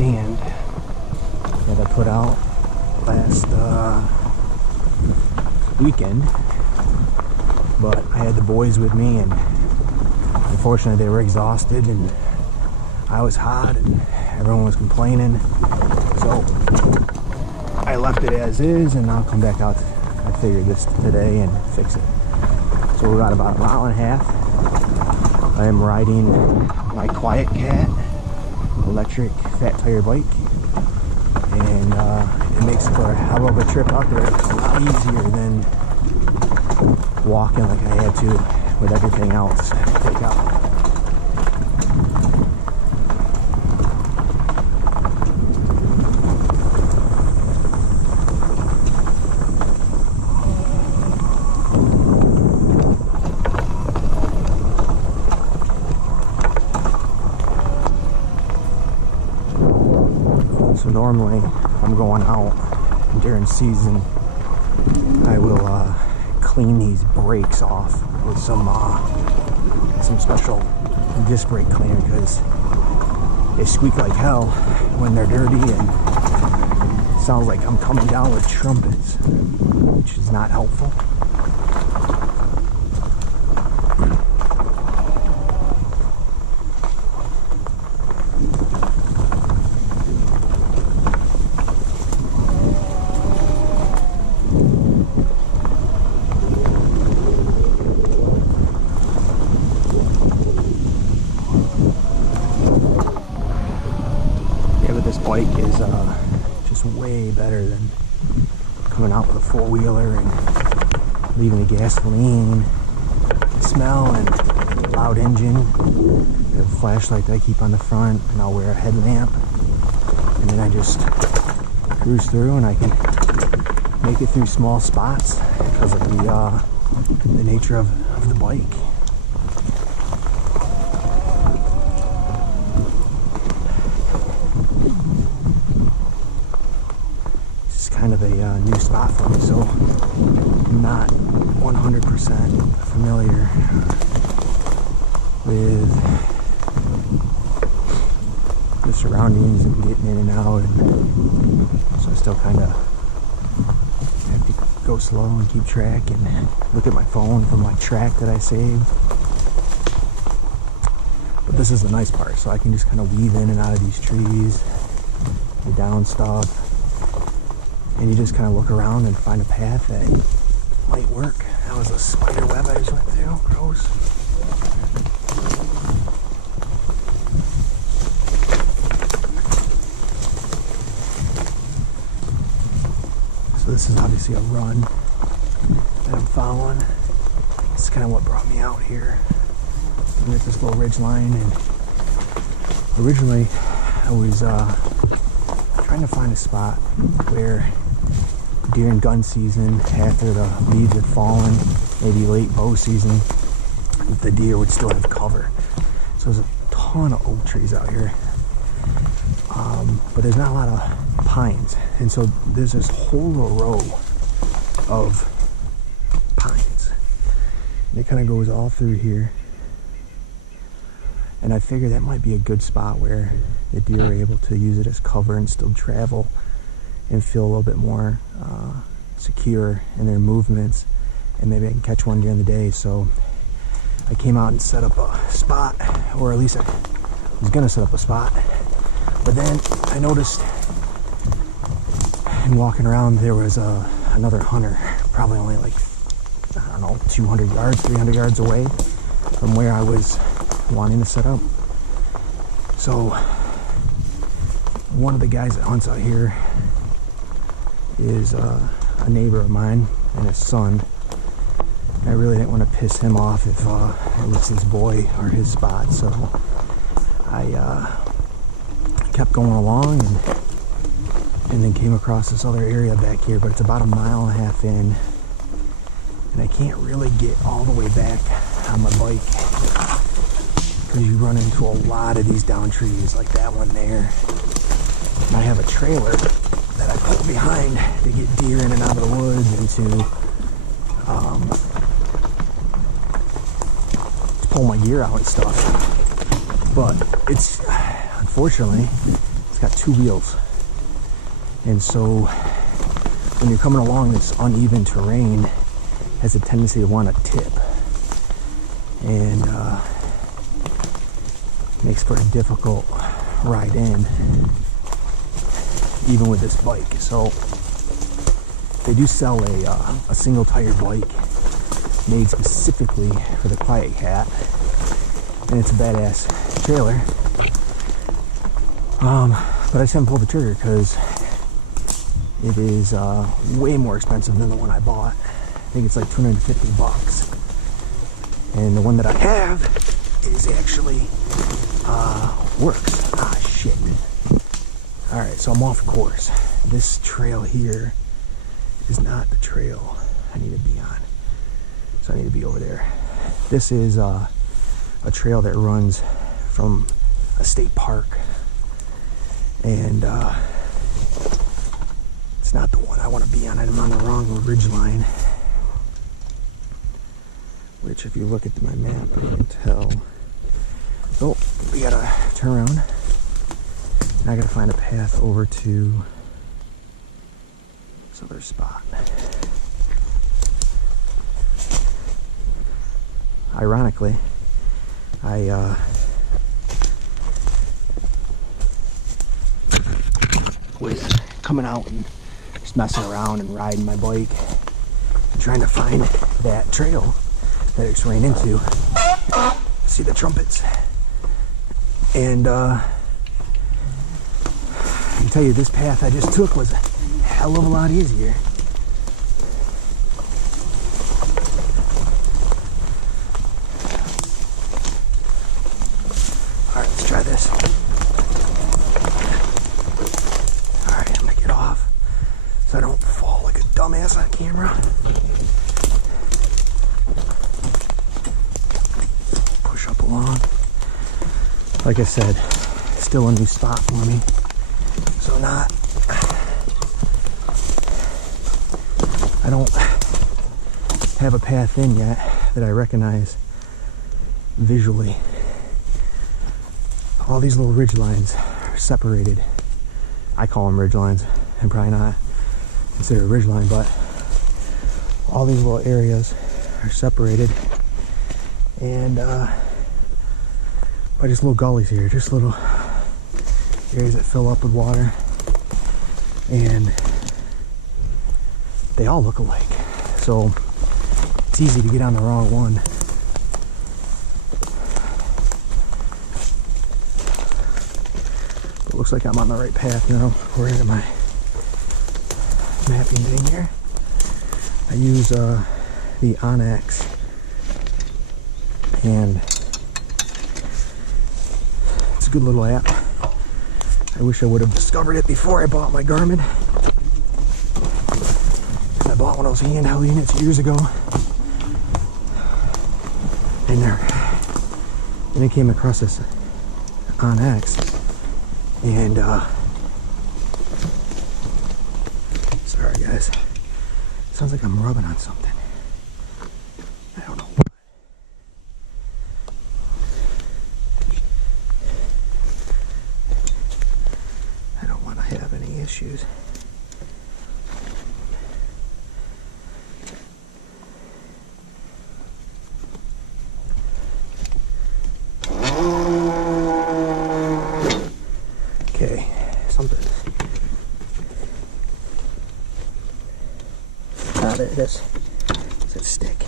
stand that I put out last weekend, but I had the boys with me, and unfortunately they were exhausted and I was hot and everyone was complaining, so I left it as is, and I'll come back out. I figured this today and fix it. So we're at about a mile and a half. I am riding my QuietKat electric fat tire bike, and it makes for a hell of a trip out there. It's a lot easier than walking like I had to with everything else I had to take out. So normally, if I'm going out during season, I will clean these brakes off with some special disc brake cleaner, because they squeak like hell when they're dirty, and it sounds like I'm coming down with trumpets, which is not helpful. This bike is just way better than coming out with a four-wheeler and leaving the gasoline smell and loud engine. I have a flashlight that I keep on the front, and I'll wear a headlamp, and then I just cruise through, and I can make it through small spots because of the nature of the bike. Kind of a new spot for me, so I'm not 100% familiar with the surroundings and getting in and out, and so I still kind of have to go slow and keep track and look at my phone for my track that I saved. But this is the nice part, so I can just kind of weave in and out of these trees, get down stuff. And you just kind of look around and find a path that might work. That was a spider web I just went through. Gross. So this is obviously a run that I'm following. This is kind of what brought me out here. I'm at this little ridge line, and originally I was trying to find a spot where during gun season, after the leaves had fallen, maybe late bow season, the deer would still have cover. So there's a ton of oak trees out here, but there's not a lot of pines, and so there's this whole row of pines, and it kind of goes all through here, and I figured that might be a good spot where the deer are able to use it as cover and still travel and feel a little bit more secure in their movements, and maybe I can catch one during the day. So I came out and set up a spot, or at least I was gonna set up a spot, but then I noticed in walking around there was another hunter, probably only like, I don't know, 200 yards, 300 yards away from where I was wanting to set up. So one of the guys that hunts out here is a neighbor of mine and his son. I really didn't want to piss him off if it was his boy or his spot, so I kept going along, and then came across this other area back here, but it's about a mile and a half in, and I can't really get all the way back on my bike because you run into a lot of these down trees like that one there. And I have a trailer that I put behind to get deer in and out of the woods, and to pull my gear out and stuff. But it's, unfortunately, it's got two wheels. And so when you're coming along this uneven terrain, it has a tendency to want to tip. And makes for a difficult ride in, even with this bike. So they do sell a single tire bike made specifically for the QuietKat, and it's a badass trailer. But I just haven't pulled the trigger because it is way more expensive than the one I bought. I think it's like $250. And the one that I have is actually works. Ah, shit. Alright, so I'm off course. This trail here is not the trail I need to be on. So I need to be over there. This is a trail that runs from a state park. And it's not the one I want to be on. I'm on the wrong ridge line. Which, if you look at my map, you can tell. Oh, we gotta turn around. Now I gotta find a path over to this other spot. Ironically, I was coming out and just messing around and riding my bike and trying to find that trail that I just ran into. See the trumpets. And I can tell you, this path I just took was a hell of a lot easier. Alright, let's try this. Alright, I'm gonna get off so I don't fall like a dumbass on camera. Push up along. Like I said, still a new spot for me. So I don't have a path in yet that I recognize visually. All these little ridge lines are separated. I call them ridge lines. I'm probably not considered a ridge line, but all these little areas are separated. And by just little gullies here, just little areas that fill up with water, and they all look alike, so it's easy to get on the wrong one. But it looks like I'm on the right path now. We're into my mapping thing here. I use the Onyx, and it's a good little app. I wish I would have discovered it before I bought my Garmin. I bought one of those handheld units years ago, and then I came across this Onyx, and sorry guys, it sounds like I'm rubbing on something. I don't know what. Have any issues. Okay, something. Ah, there it is. It's a stick.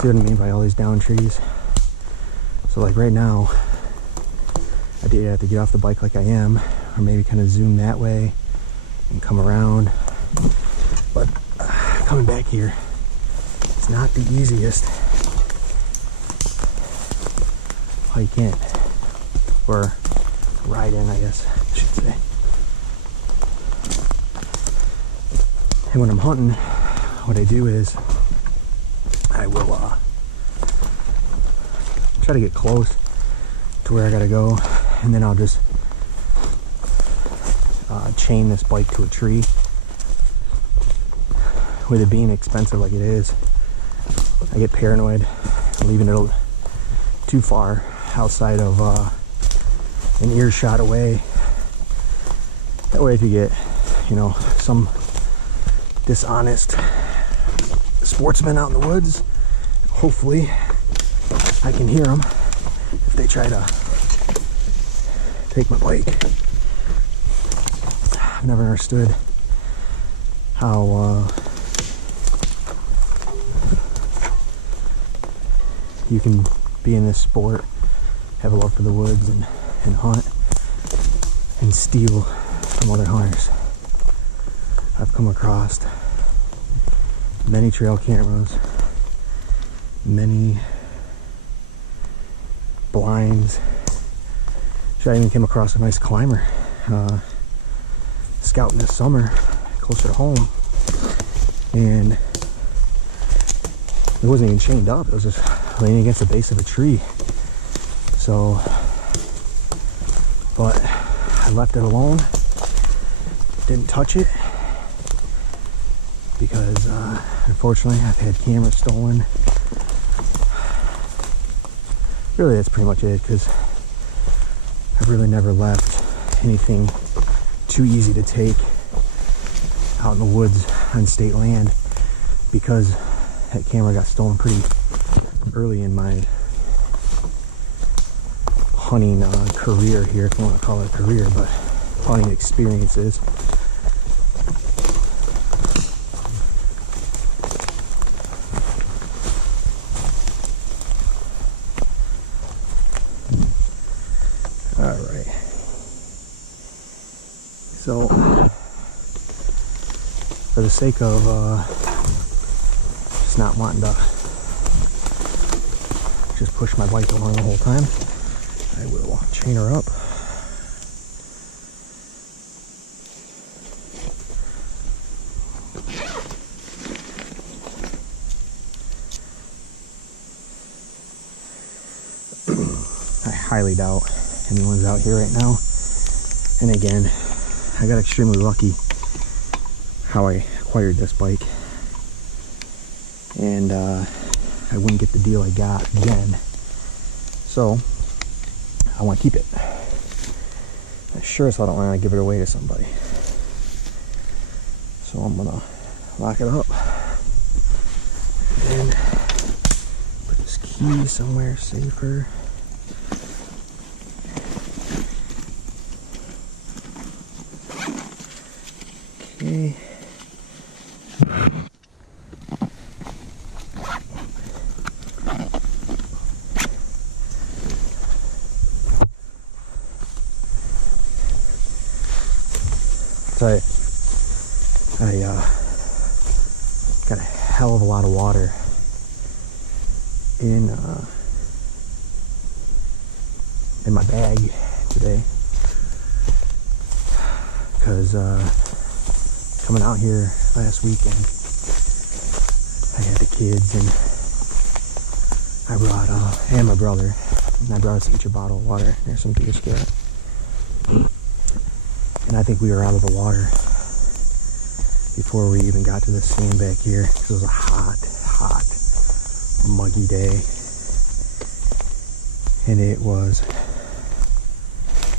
See what I mean by all these down trees? So like right now, I did have to get off the bike like I am, or maybe kind of zoom that way and come around. But coming back here, it's not the easiest. Hike in, or ride in, I guess I should say. And when I'm hunting, what I do is I will try to get close to where I gotta go, and then I'll just chain this bike to a tree. With it being expensive like it is, I get paranoid leaving it too far outside of an earshot away. That way if you get, you know, some dishonest sportsmen out in the woods, hopefully I can hear them if they try to take my bike. I've never understood how you can be in this sport, have a love for the woods and hunt and steal from other hunters. I've come across many trail cameras, many blinds. I even came across a nice climber scouting this summer closer to home, and it wasn't even chained up. It was just leaning against the base of a tree. So, but I left it alone, didn't touch it, because unfortunately I've had cameras stolen. Really, that's pretty much it, because I've really never left anything too easy to take out in the woods on state land, because that camera got stolen pretty early in my hunting career here, if you want to call it a career, but hunting experiences. Alright, so for the sake of just not wanting to just push my bike along the whole time, I will chain her up. I highly doubt anyone's out here right now. And again, I got extremely lucky how I acquired this bike, and I wouldn't get the deal I got then, so I want to keep it. I sure as hell don't want to give it away to somebody, so I'm gonna lock it up and then put this key somewhere safer. Okay. So I got a hell of a lot of water in my bag today, because coming out here last weekend, I had the kids, and I brought and my brother, and I brought us each a bottle of water. There's some QuietKat. And I think we were out of the water before we even got to the stand back here. It was a hot, muggy day. And it was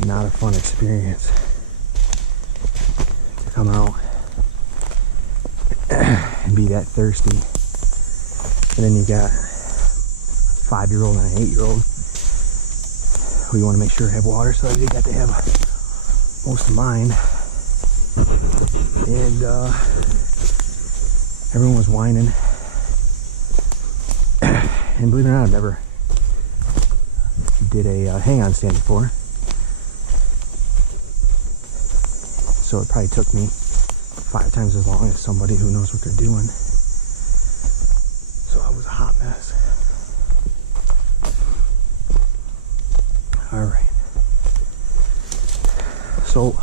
not a fun experience to come out and be that thirsty. And then you got a 5-year-old and an 8-year-old who you want to make sure have water, so they got to have most of mine. And everyone was whining. And believe it or not, I've never did a hang-on stand before, so it probably took me 5 times as long as somebody who knows what they're doing. So I was a hot mess. All right. So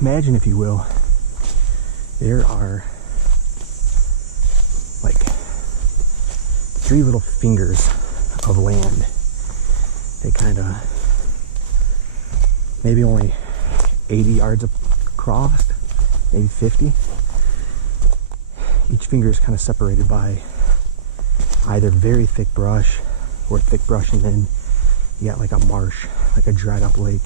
imagine, if you will, there are like 3 little fingers of land. They kind of maybe only 80 yards across, maybe 50. Each finger is kind of separated by either very thick brush or thick brush, and then you got like a marsh, like a dried up lake.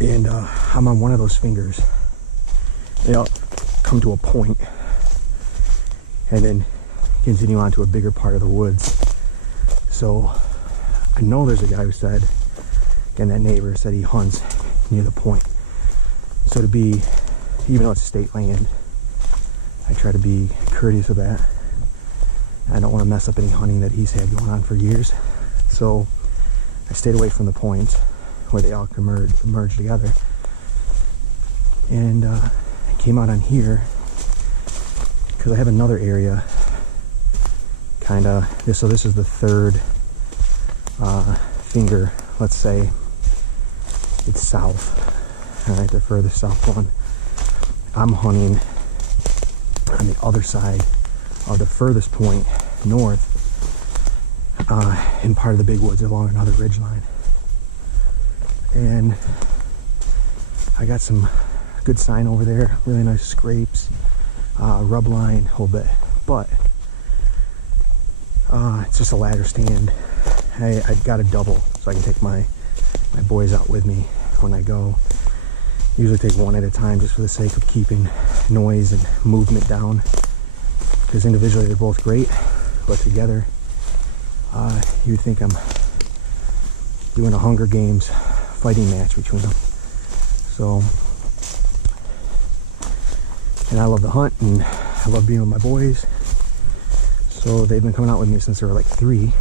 And I'm on one of those fingers. They all come to a point and then continue on to a bigger part of the woods. So I know there's a guy who said, again, that neighbor said he hunts near the point. So to be, even though it's state land, I try to be courteous of that. I don't want to mess up any hunting that he's had going on for years. So I stayed away from the points where they all can merge together. And I came out on here because I have another area kind of, so this is the third finger, let's say it's south, all right, the furthest south one. I'm hunting on the other side of the furthest point north, in part of the big woods along another ridge line. And I got some good sign over there, really nice scrapes, rub line, whole bit. But it's just a ladder stand. I got a double so I can take my boys out with me when I go. Usually take one at a time just for the sake of keeping noise and movement down, because individually they're both great, but together you would think I'm doing a Hunger Games fighting match between them. So, and I love the hunt and I love being with my boys. So they've been coming out with me since they were like 3, and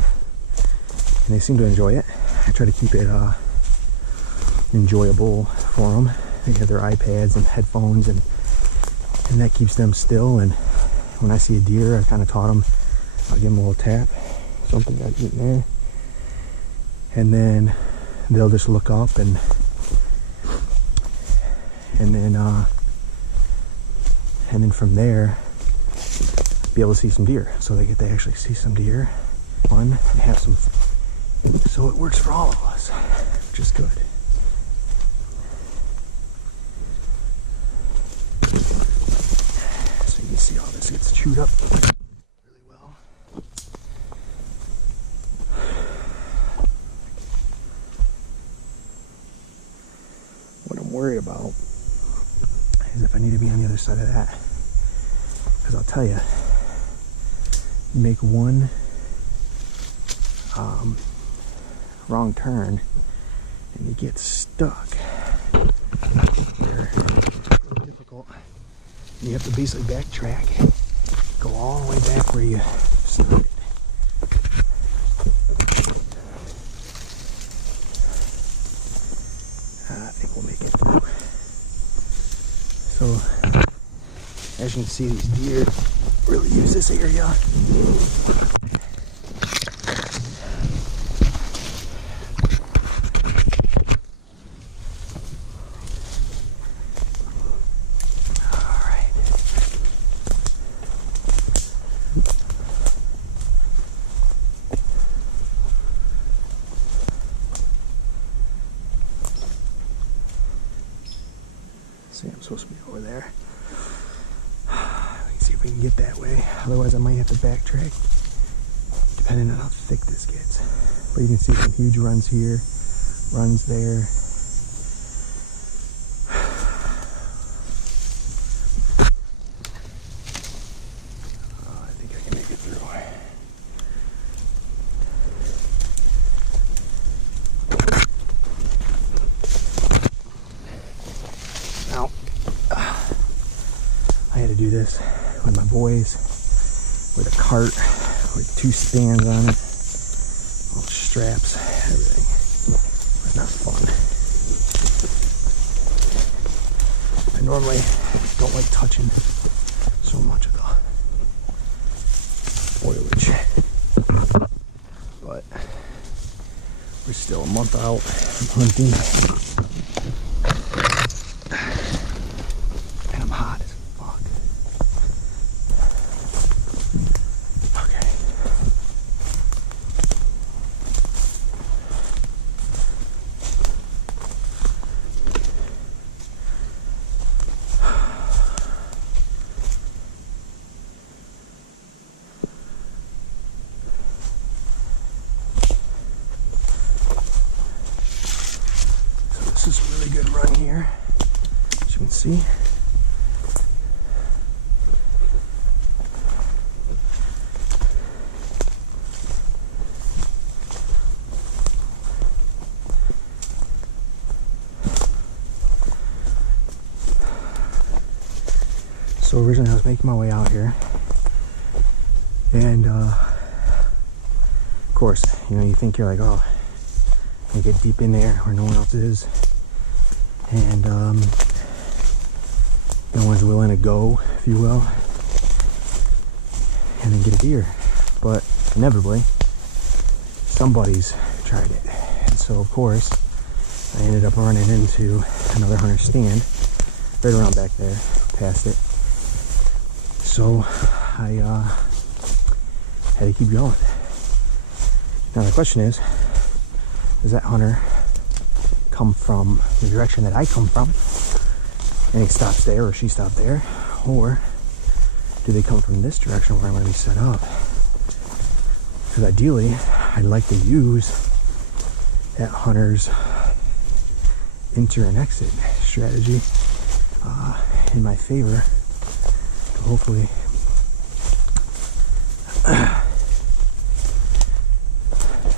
they seem to enjoy it. I try to keep it enjoyable for them. They have their iPads and headphones, and that keeps them still. And when I see a deer, I kind of taught them, I'll give them a little tap, something got eaten there, and then they'll just look up and then from there be able to see some deer. So they get to actually see some deer, fun, and have some. So it works for all of us, which is good. So you can see all this gets chewed up really well. What I'm worried about is if I need to be on the other side of that. Because I'll tell you, you make one wrong turn and you get stuck. They're really difficult. You have to basically backtrack, go all the way back where you started. I think we'll make it through. So, as you can see, these deer really use this area. See, I'm supposed to be over there. Let's see if we can get that way. Otherwise, I might have to backtrack, depending on how thick this gets. But you can see some huge runs here, runs there. I think I can make it through. Now, I had to do this with my boys, with a cart, with 2 stands on it, all straps, everything. It was not fun. I normally don't like touching so much of the foliage, but we're still a month out from hunting. And I'm hot as fuck. Okay. This is a really good run here, as you can see. So originally I was making my way out here, and of course, you know, you think you're like, oh, I get deep in there where no one else is, and no one's willing to go, if you will, and then get a deer. But inevitably, somebody's tried it, and so of course, I ended up running into another hunter stand right around back there, past it. So I had to keep going. Now the question is, does that hunter come from the direction that I come from and he stops there, or she stopped there, or do they come from this direction where I'm going to be set up? Because ideally I'd like to use that hunter's enter and exit strategy in my favor to hopefully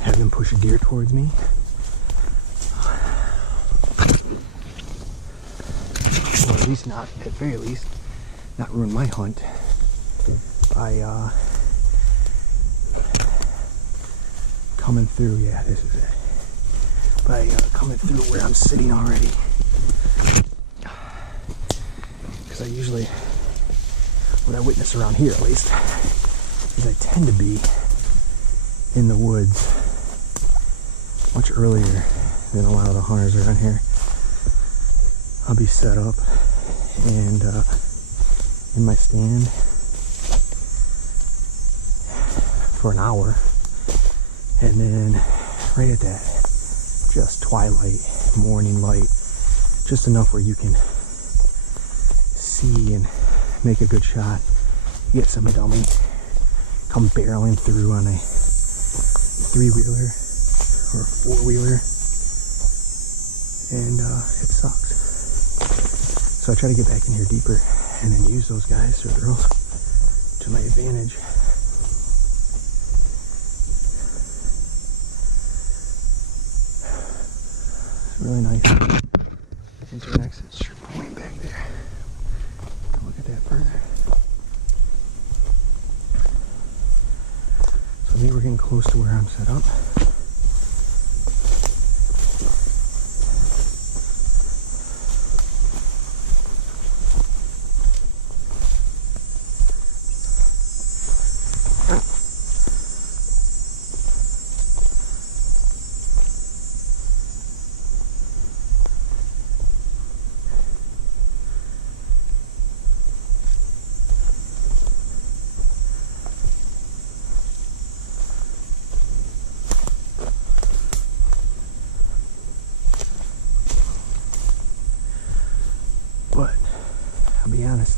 have them push a deer towards me, or at least not, at very least, not ruin my hunt by coming through. Yeah, this is it. By coming through where I'm sitting already. Because I usually, what I witness around here at least, is I tend to be in the woods much earlier than a lot of the hunters around here. I'll be set up and in my stand for an hour, and then right at that just twilight, morning light, just enough where you can see and make a good shot. You get some dummy come barreling through on a 3-wheeler or a 4-wheeler, and it sucks. So I try to get back in here deeper and then use those guys or girls to my advantage. It's really nice. Enter and exit strip point back there. Look at that further. So maybe we're getting close to where I'm set up. But I'll be honest,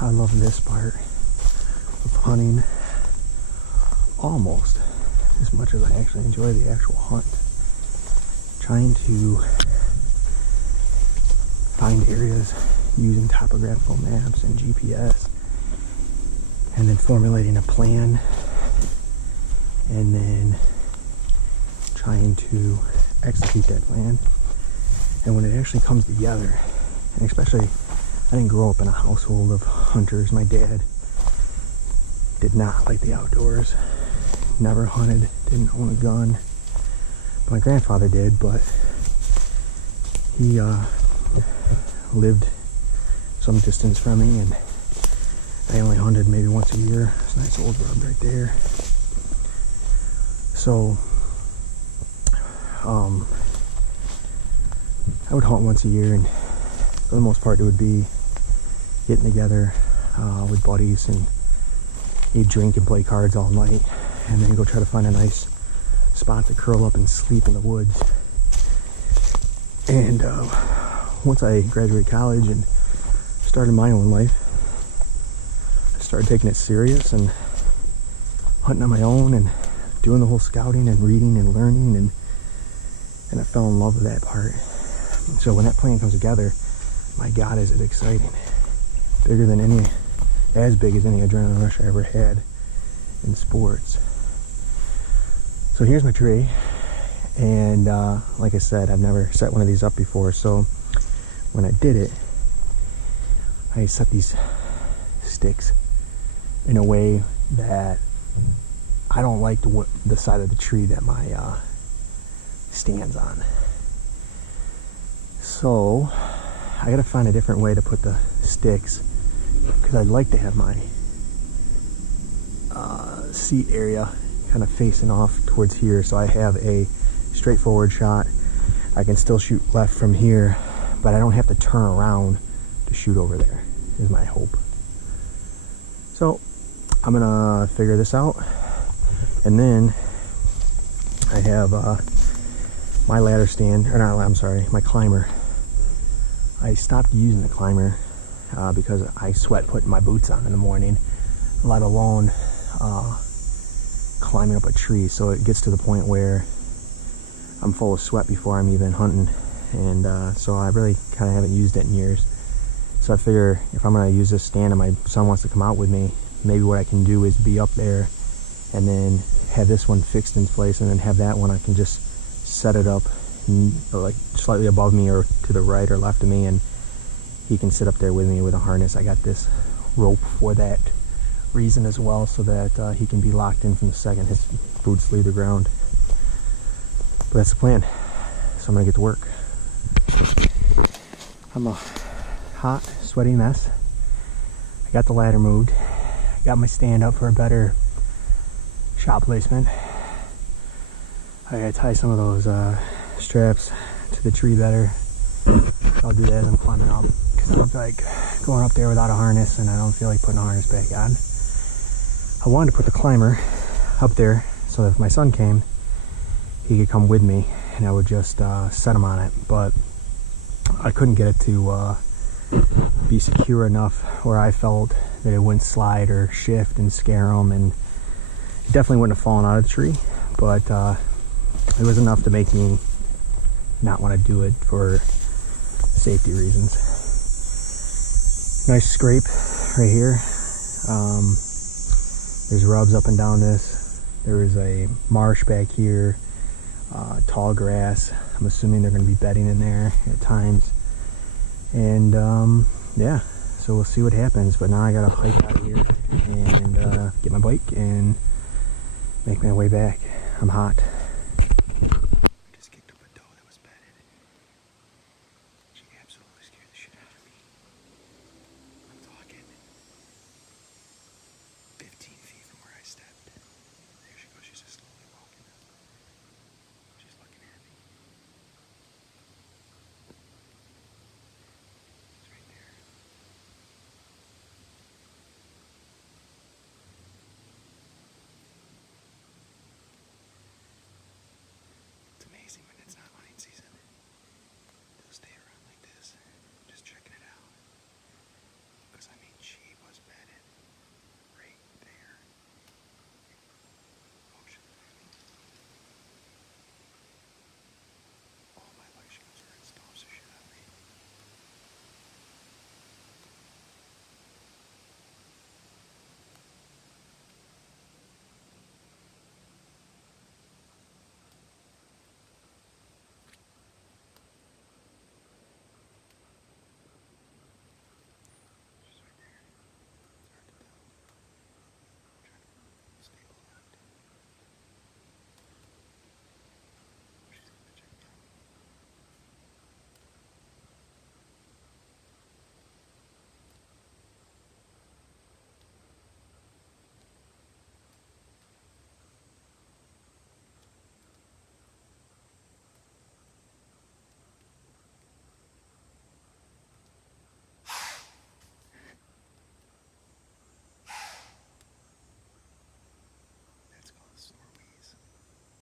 I love this part of hunting almost as much as I actually enjoy the actual hunt. Trying to find areas using topographical maps and GPS, and then formulating a plan, and then trying to execute that plan. And when it actually comes together, and especially, I didn't grow up in a household of hunters. My dad did not like the outdoors, never hunted, didn't own a gun. My grandfather did, but he lived some distance from me, and I only hunted maybe once a year. It's a nice old rub right there. So, I would hunt once a year, and for the most part it would be getting together with buddies, and you'd drink and play cards all night, and then go try to find a nice spot to curl up and sleep in the woods. And once I graduated college and started my own life, I started taking it serious and hunting on my own and doing the whole scouting and reading and learning, and and I fell in love with that part. So when that plan comes together, my God, is it exciting. Bigger than any, as big as any adrenaline rush I ever had in sports. So here's my tree, and like I said, I've never set one of these up before, so when I did it, I set these sticks in a way that I don't like the side of the tree that my stands on. So I gotta find a different way to put the sticks, because I'd like to have my seat area kind of facing off towards here, so I have a straightforward shot. I can still shoot left from here, but I don't have to turn around to shoot over there, is my hope. So I'm gonna figure this out, and then I have my ladder stand, or not, I'm sorry, my climber. I stopped using the climber because I sweat putting my boots on in the morning, let alone climbing up a tree. So it gets to the point where I'm full of sweat before I'm even hunting, and so I really kind of haven't used it in years. So I figure if I'm going to use this stand and my son wants to come out with me, maybe what I can do is be up there and then have this one fixed in place, and then have that one I can just set it up like slightly above me or to the right or left of me, and he can sit up there with me with a harness. I got this rope for that reason as well, so that he can be locked in from the second his boots leave the ground. But that's the plan, so I'm gonna get to work. I'm a hot, sweaty mess. I got the ladder moved, I got my stand up for a better shot placement. I gotta tie some of those straps to the tree better. I'll do that as I'm climbing up, because I don't feel like going up there without a harness, and I don't feel like putting a harness back on. I wanted to put the climber up there so that if my son came, he could come with me and I would just set him on it, but I couldn't get it to be secure enough where I felt that it wouldn't slide or shift and scare him, and it definitely wouldn't have fallen out of the tree, but it was enough to make me not want to do it for safety reasons. Nice scrape right here. There's rubs up and down this. There is a marsh back here, tall grass. I'm assuming they're going to be bedding in there at times. And yeah, so we'll see what happens. But now I got to hike out of here and get my bike and make my way back. I'm hot.